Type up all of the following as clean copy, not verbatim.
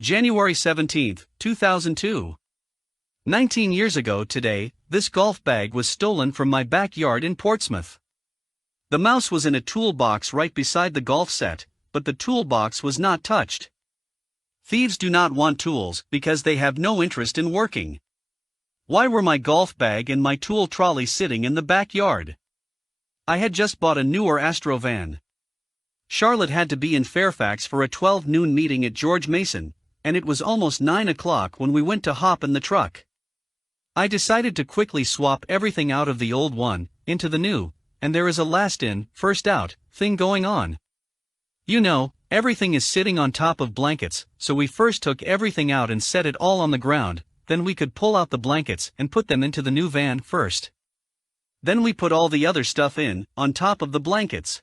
January 17, 2002. 19 years ago today, this golf bag was stolen from my backyard in Portsmouth. The mouse was in a toolbox right beside the golf set, but the toolbox was not touched. Thieves do not want tools because they have no interest in working. Why were my golf bag and my tool trolley sitting in the backyard? I had just bought a newer Astro van. Charlotte had to be in Fairfax for a 12 noon meeting at George Mason, and it was almost 9 o'clock when we went to hop in the truck. I decided to quickly swap everything out of the old one into the new, and there is a last in, first out thing going on. You know, everything is sitting on top of blankets, so we first took everything out and set it all on the ground, then we could pull out the blankets and put them into the new van first. Then we put all the other stuff in, on top of the blankets.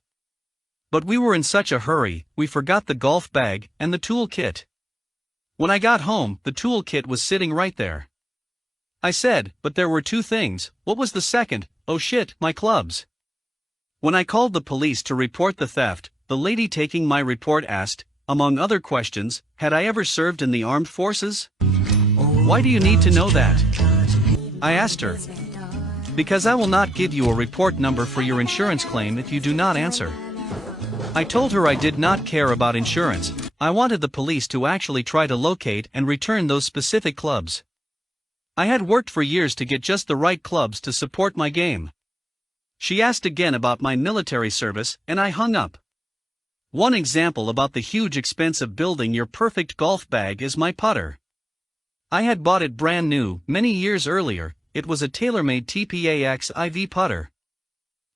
But we were in such a hurry, we forgot the golf bag and the tool kit. When I got home, the tool kit was sitting right there. I said, but there were two things. What was the second? Oh shit, my clubs. When I called the police to report the theft, the lady taking my report asked, among other questions, had I ever served in the armed forces? Why do you need to know that? I asked her. Because I will not give you a report number for your insurance claim if you do not answer. I told her I did not care about insurance, I wanted the police to actually try to locate and return those specific clubs. I had worked for years to get just the right clubs to support my game. She asked again about my military service, and I hung up. One example about the huge expense of building your perfect golf bag is my putter. I had bought it brand new, many years earlier. It was a TaylorMade TPA XIV putter.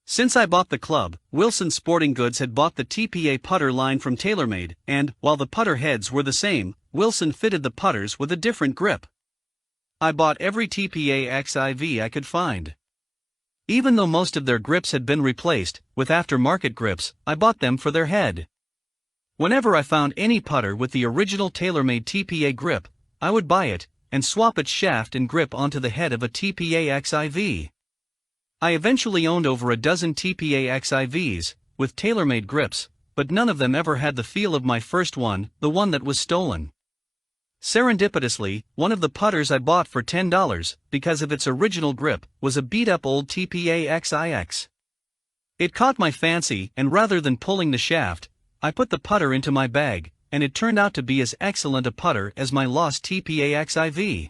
Since I bought the club, Wilson Sporting Goods had bought the TPA putter line from TaylorMade, and, while the putter heads were the same, Wilson fitted the putters with a different grip. I bought every TPA XIV I could find. Even though most of their grips had been replaced with aftermarket grips, I bought them for their head. Whenever I found any putter with the original TaylorMade TPA grip, I would buy it and swap its shaft and grip onto the head of a TPA XIV. I eventually owned over a dozen TPA XIVs with TaylorMade grips, but none of them ever had the feel of my first one, the one that was stolen. Serendipitously, one of the putters I bought for $10, because of its original grip, was a beat-up old TPA XIX. It caught my fancy, and rather than pulling the shaft, I put the putter into my bag, and it turned out to be as excellent a putter as my lost TPA XIV.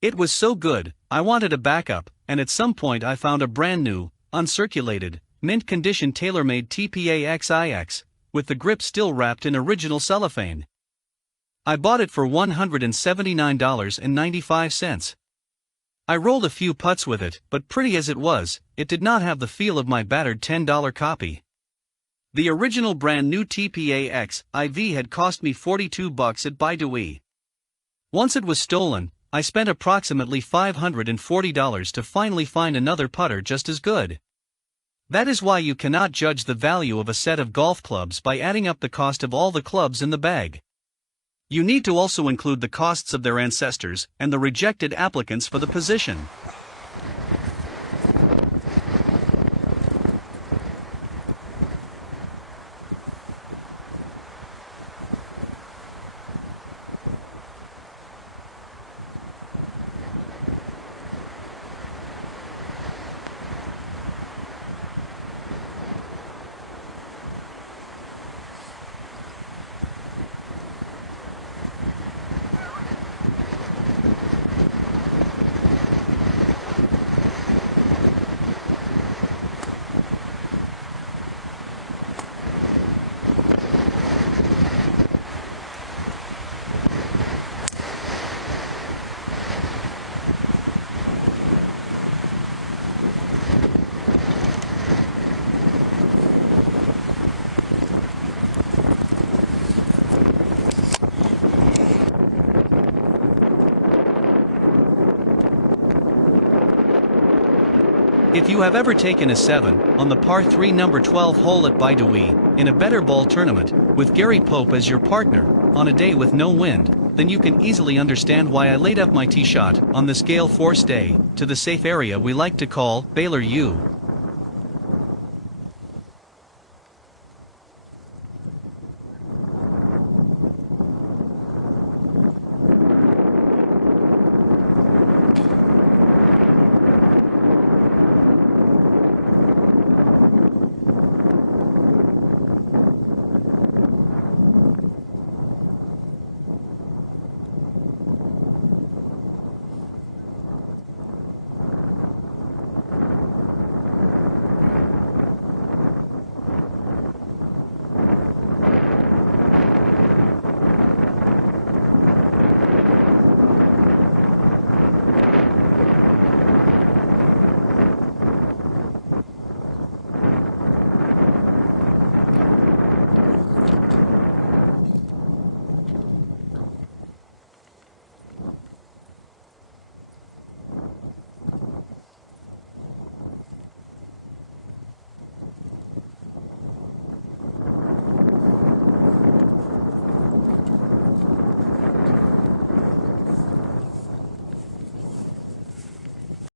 It was so good, I wanted a backup, and at some point I found a brand new, uncirculated, mint-condition TaylorMade TPA XIX, with the grip still wrapped in original cellophane. I bought it for $179.95. I rolled a few putts with it, but pretty as it was, it did not have the feel of my battered $10 copy. The original brand new TPA XIV had cost me $42 at Baidu. Once it was stolen, I spent approximately $540 to finally find another putter just as good. That is why you cannot judge the value of a set of golf clubs by adding up the cost of all the clubs in the bag. You need to also include the costs of their ancestors and the rejected applicants for the position. If you have ever taken a 7 on the par 3 number 12 hole at Baidu in a better ball tournament with Gary Pope as your partner on a day with no wind, then you can easily understand why I laid up my tee shot on this gale force day to the safe area we like to call Baylor U.